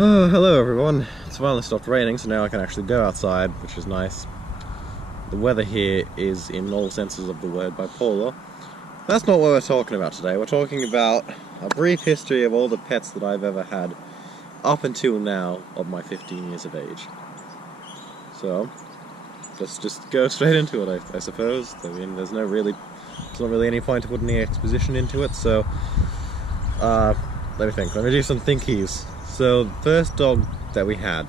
Oh, hello everyone. It's finally stopped raining, so now I can actually go outside, which is nice. The weather here is, in all senses of the word, bipolar. That's not what we're talking about today. We're talking about a brief history of all the pets that I've ever had up until now of my 15 years of age. So, let's just go straight into it, I suppose. I mean, there's not really any point to put any exposition into it, so let me think. Let me do some thinkies. So, the first dog that we had,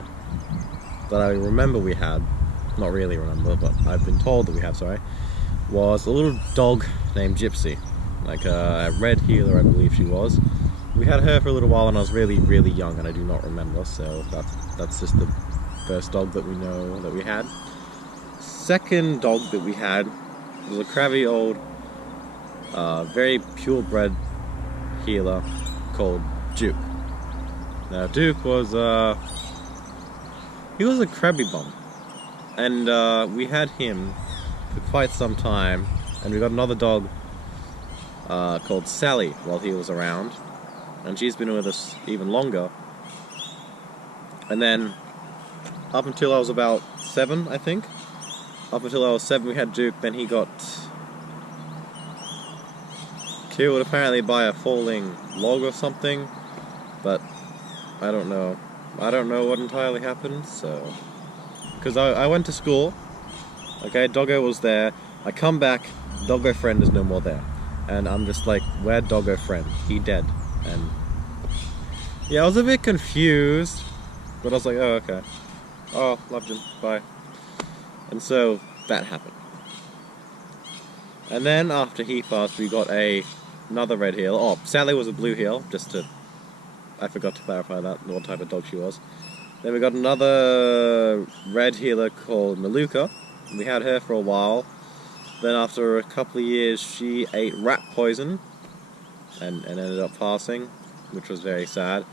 that I remember we had, not really remember, but I've been told that we had, sorry, was a little dog named Gypsy. Like a red heeler, I believe she was. We had her for a little while and I was really, really young and I do not remember, so that's just the first dog that we know that we had. Second dog that we had was a crabby old, very purebred heeler called Duke. Now Duke was, he was a crabby bum, and we had him for quite some time, and we got another dog called Sally while he was around, and she's been with us even longer. And then, up until I was about 7, I think, up until I was 7 we had Duke, then he got killed apparently by a falling log or something, but I don't know what entirely happened, so... Because I went to school, okay, Doggo was there, I come back, Doggo friend is no more there. And I'm just like, where'd Doggo friend? He dead. And... yeah, I was a bit confused, but I was like, oh, okay. Oh, loved him, bye. And so, that happened. And then, after he passed, we got another red heel. Oh, Sally was a blue heel, just to... I forgot to clarify that, what type of dog she was. Then we got another red heeler called Maluka. We had her for a while. Then after a couple of years, she ate rat poison and ended up passing, which was very sad.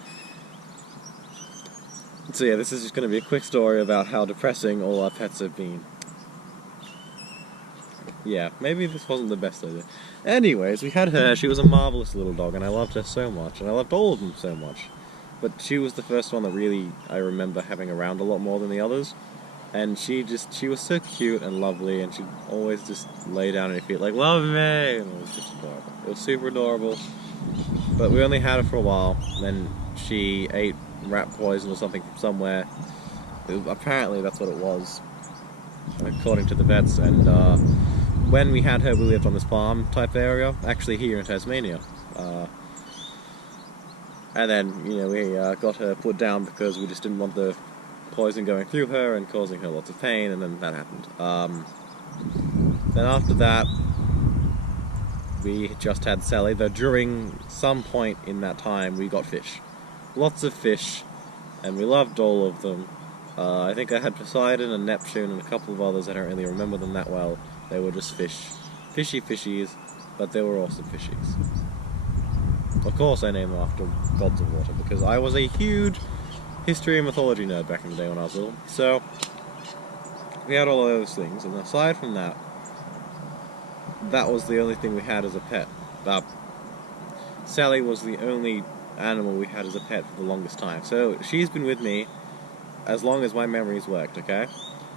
So yeah, this is just going to be a quick story about how depressing all our pets have been. Yeah, maybe this wasn't the best idea. Anyways, we had her. She was a marvelous little dog, and I loved her so much, and I loved all of them so much. But she was the first one that really I remember having around a lot more than the others. And she was so cute and lovely, and she'd always just lay down at your feet like, love me! And it was just adorable. It was super adorable. But we only had her for a while, then she ate rat poison or something from somewhere. Apparently that's what it was, according to the vets, and when we had her, we lived on this farm type area, actually here in Tasmania. And then, you know, we got her put down because we just didn't want the poison going through her and causing her lots of pain, and then that happened. Then after that, we just had Sally, though during some point in that time we got fish. Lots of fish, and we loved all of them. I think I had Poseidon and Neptune and a couple of others. I don't really remember them that well. They were just fish. Fishy fishies, but they were awesome fishies. Of course I named them after gods of water, because I was a huge history and mythology nerd back in the day when I was little. So, we had all of those things, and aside from that, that was the only thing we had as a pet. Sally was the only animal we had as a pet for the longest time. So, she's been with me as long as my memories worked, okay?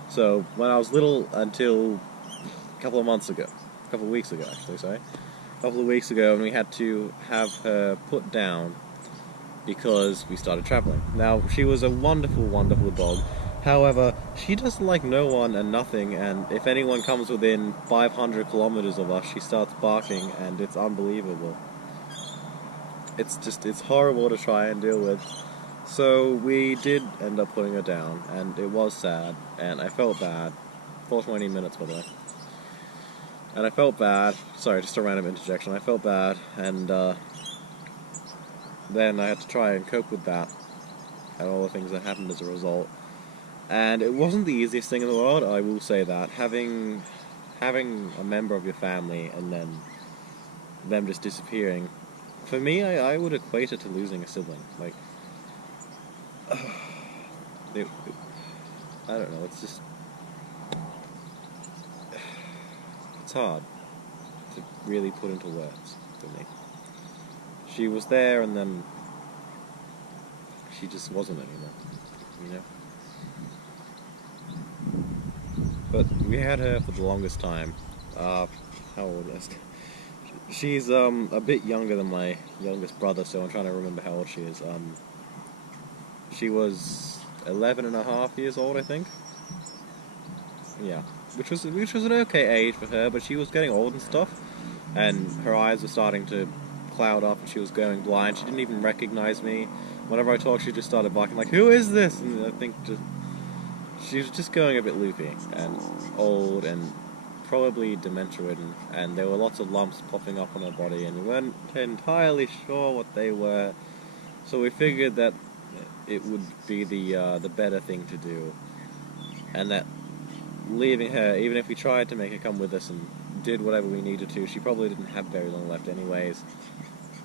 So, when I was little until a couple of months ago, a couple of weeks ago actually, sorry. A couple of weeks ago, and we had to have her put down because we started traveling. Now, she was a wonderful, wonderful dog. However, she doesn't like no one and nothing, and if anyone comes within 500 kilometers of us, she starts barking, and it's unbelievable. It's horrible to try and deal with. So we did end up putting her down, and it was sad, and I felt bad. For 20 minutes, by the way. And I felt bad. Sorry, just a random interjection. I felt bad, and then I had to try and cope with that, and all the things that happened as a result. And it wasn't the easiest thing in the world, I will say that. Having a member of your family, and then them just disappearing, for me, I would equate it to losing a sibling. Like, I don't know, it's just... it's hard to really put into words for me. She was there, and then she just wasn't anymore, you know. But we had her for the longest time. How old is she? She's a bit younger than my youngest brother, so I'm trying to remember how old she is. She was 11 and a half years old, I think. Yeah, which was an okay age for her, but she was getting old and stuff, and her eyes were starting to cloud up, and she was going blind. She didn't even recognize me. Whenever I talked, she just started barking like, "Who is this?" And I think she was just going a bit loopy and old and probably dementia-ridden, and there were lots of lumps popping up on her body, and we weren't entirely sure what they were, so we figured that it would be the better thing to do, and that leaving her, even if we tried to make her come with us and did whatever we needed to, she probably didn't have very long left anyways,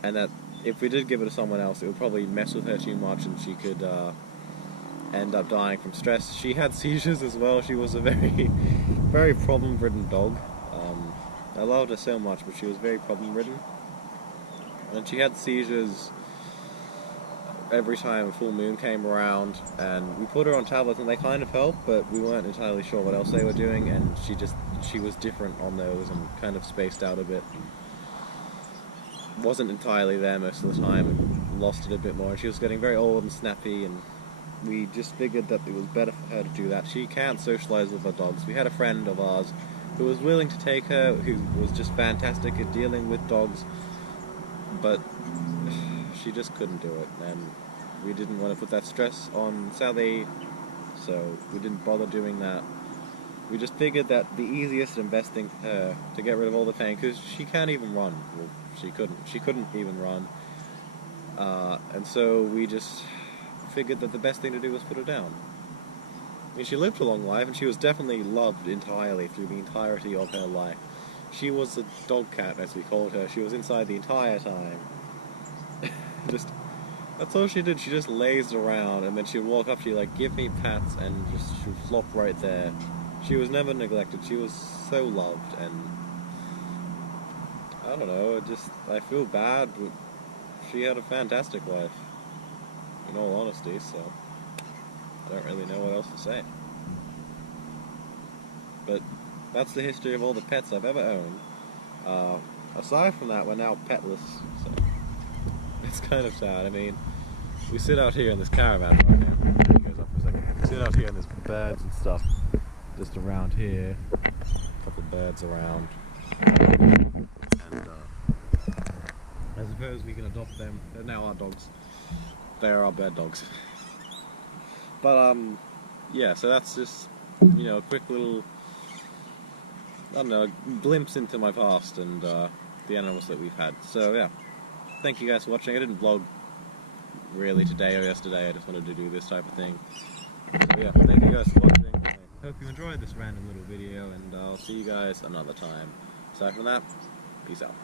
and that if we did give her to someone else, it would probably mess with her too much and she could end up dying from stress. She had seizures as well. She was a very, very problem-ridden dog. I loved her so much, but she was very problem-ridden. And she had seizures every time a full moon came around, and we put her on tablets and they kind of helped, but we weren't entirely sure what else they were doing, and she was different on those and kind of spaced out a bit. Wasn't entirely there most of the time and lost it a bit more, and she was getting very old and snappy, and we just figured that it was better for her to do that. She can't socialize with her dogs. We had a friend of ours who was willing to take her, who was just fantastic at dealing with dogs, but she just couldn't do it, and we didn't want to put that stress on Sally, so we didn't bother doing that. We just figured that the easiest and best thing for her to get rid of all the pain, because she can't even run. Well, she couldn't even run, and so we just figured that the best thing to do was put her down. I mean, she lived a long life, and she was definitely loved entirely through the entirety of her life. She was a dog cat, as we called her. She was inside the entire time. That's all she did. She just lazed around, and then she'd walk up to you like, "Give me pats," and she would flop right there. She was never neglected. She was so loved, and I don't know, I feel bad, but she had a fantastic life, in all honesty, so I don't really know what else to say. But that's the history of all the pets I've ever owned. Aside from that, we're now petless, so it's kind of sad. I mean, we sit out here in this caravan right now. It goes up for a second. We sit out here and there's birds and stuff just around here. A couple birds around. And I suppose we can adopt them. They're now our dogs. They are our bird dogs. But yeah, so that's just, you know, a quick little, I don't know, glimpse into my past and the animals that we've had. So yeah, thank you guys for watching. I didn't vlog really today or yesterday. I just wanted to do this type of thing. So yeah, thank you guys for watching. I hope you enjoyed this random little video, and I'll see you guys another time. Aside from that, peace out.